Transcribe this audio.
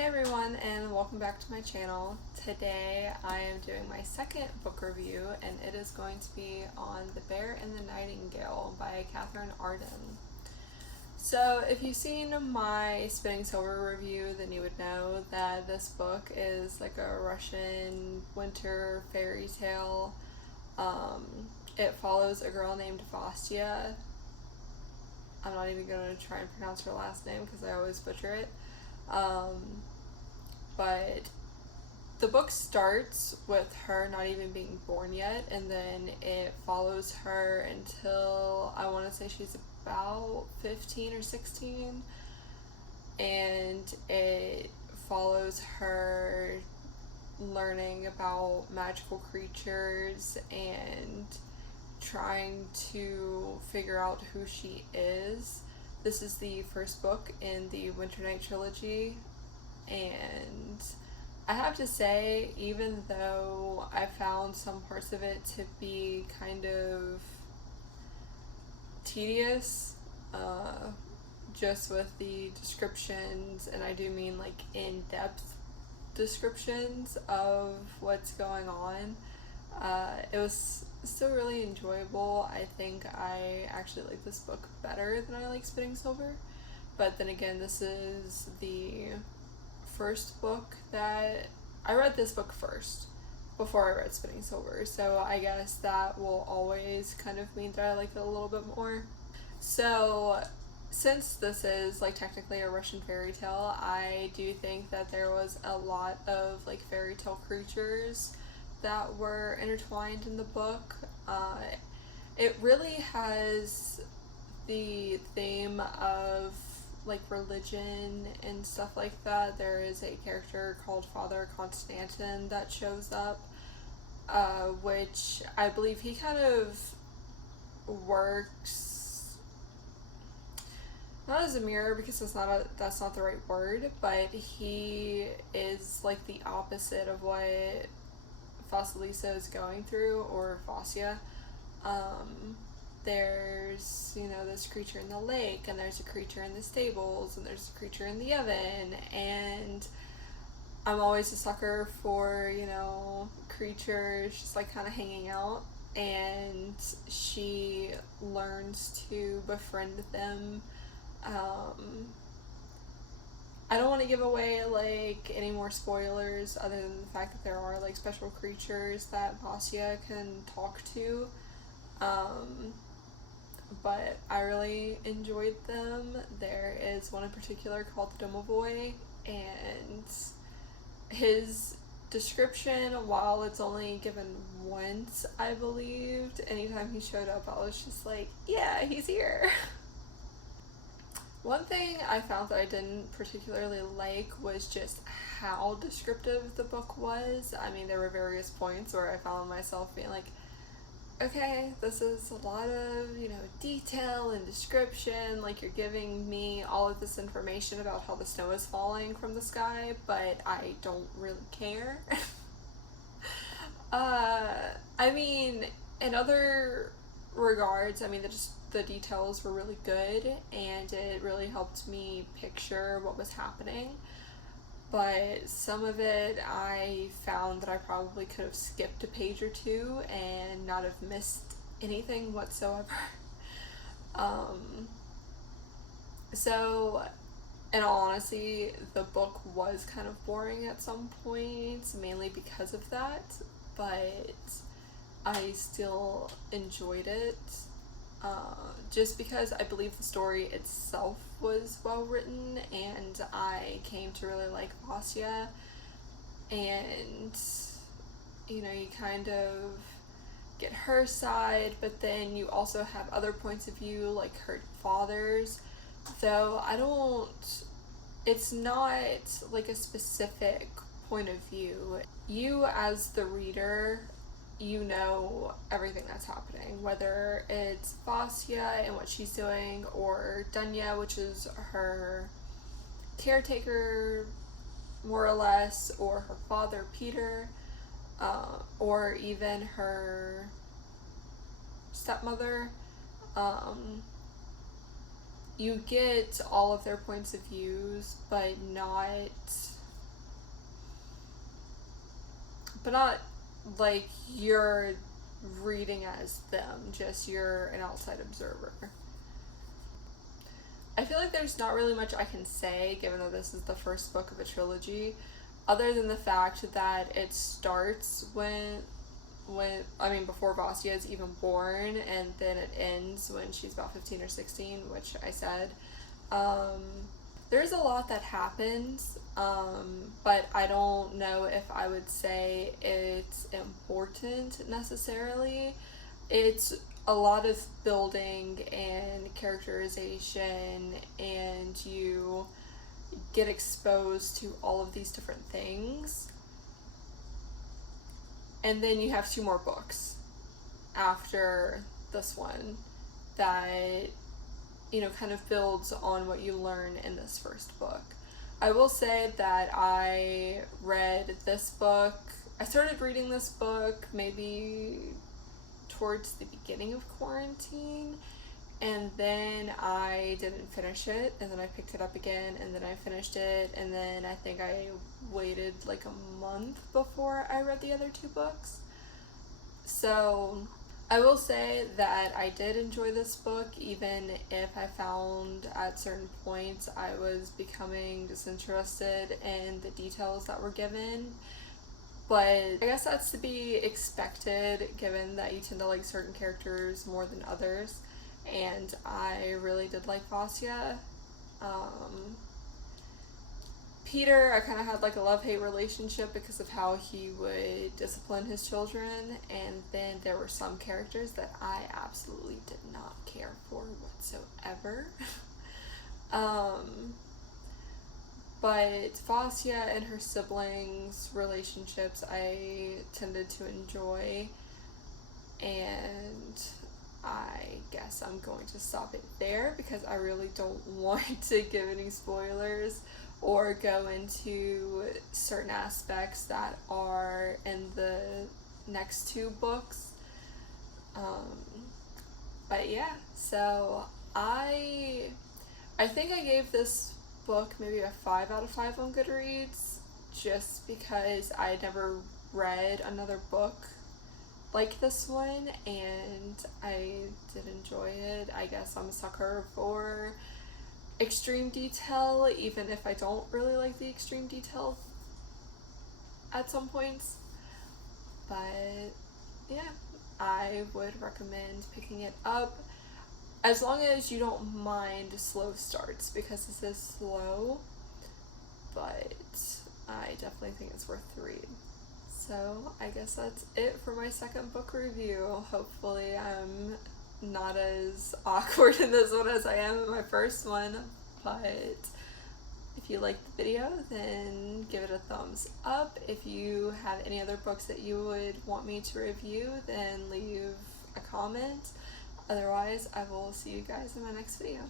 Hey everyone, and welcome back to my channel. Today I am doing my second book review, and it is going to be on The Bear and the Nightingale by Catherine Arden. So if you've seen my Spinning Silver review, then you would know that this book is like a Russian winter fairy tale. It follows a girl named Vasya. I'm not even going to try and pronounce her last name because I always butcher it. But the book starts with her not even being born yet, and then it follows her until I want to say she's about 15 or 16, and it follows her learning about magical creatures and trying to figure out who she is. This is the first book in the Winter Night trilogy, and I have to say, even though I found some parts of it to be kind of tedious, just with the descriptions, and I do mean like in-depth descriptions of what's going on, it was still really enjoyable. I think I actually like this book better than I like Spinning Silver, but then again, this is the first book that I read. This book first before I read Spinning Silver, so I guess that will always kind of mean that I like it a little bit more. So since this is like technically a Russian fairy tale, I do think that there was a lot of like fairy tale creatures that were intertwined in the book. It really has the theme of like religion and stuff like that. There is a character called Father Constantin that shows up, which I believe he kind of works not as a mirror, because that's not the right word, but he is like the opposite of what Vasilisa is going through, or Vasya. There's, this creature in the lake, and there's a creature in the stables, and there's a creature in the oven, and I'm always a sucker for, creatures just like kind of hanging out, and she learns to befriend them. I don't want to give away like any more spoilers other than the fact that there are like special creatures that Vasya can talk to. But I really enjoyed them. There is one in particular called the Domovoy, and his description, while it's only given once, I believed, anytime he showed up, I was just like, yeah, he's here. One thing I found that I didn't particularly like was just how descriptive the book was. I mean, there were various points where I found myself being like, okay, this is a lot of, detail and description, like you're giving me all of this information about how the snow is falling from the sky, but I don't really care. I mean, in other regards, I mean, the details were really good, and it really helped me picture what was happening. But some of it I found that I probably could have skipped a page or two and not have missed anything whatsoever. So, in all honesty, the book was kind of boring at some points, mainly because of that, but I still enjoyed it. Just because I believe the story itself was well written, and I came to really like Vasya, and you kind of get her side, but then you also have other points of view, like her father's, though it's not like a specific point of view. You as the reader, everything that's happening, whether it's Vasya and what she's doing, or Dunya, which is her caretaker, more or less, or her father, Peter, or even her stepmother. You get all of their points of views, but not but not like you're reading as them, just you're an outside observer. I feel like there's not really much I can say, given that this is the first book of a trilogy, other than the fact that it starts before Vasya is even born, and then it ends when she's about 15 or 16, which I said. There's a lot that happens, but I don't know if I would say it's important necessarily. It's a lot of building and characterization, and you get exposed to all of these different things. And then you have 2 more books after this one that, kind of builds on what you learn in this first book. I will say that I started reading this book maybe towards the beginning of quarantine, and then I didn't finish it, and then I picked it up again, and then I finished it, and then I think I waited like a month before I read the other 2 books. So I will say that I did enjoy this book, even if I found at certain points I was becoming disinterested in the details that were given. But I guess that's to be expected, given that you tend to like certain characters more than others. And I really did like Vasya. Peter, I kind of had like a love-hate relationship because of how he would discipline his children, and then there were some characters that I absolutely did not care for whatsoever. But Vasya and her siblings' relationships I tended to enjoy, and I guess I'm going to stop it there because I really don't want to give any spoilers or go into certain aspects that are in the next 2 books. But yeah, so I think I gave this book maybe a 5 out of 5 on Goodreads, just because I never read another book like this one, and I did enjoy it. I guess I'm a sucker for extreme detail, even if I don't really like the extreme detail at some points. But yeah, I would recommend picking it up, as long as you don't mind slow starts, because this is slow, but I definitely think it's worth the read. So I guess that's it for my second book review. Hopefully I'm not as awkward in this one as I am in my first one, but if you liked the video, then give it a thumbs up. If you have any other books that you would want me to review, then leave a comment. Otherwise, I will see you guys in my next video.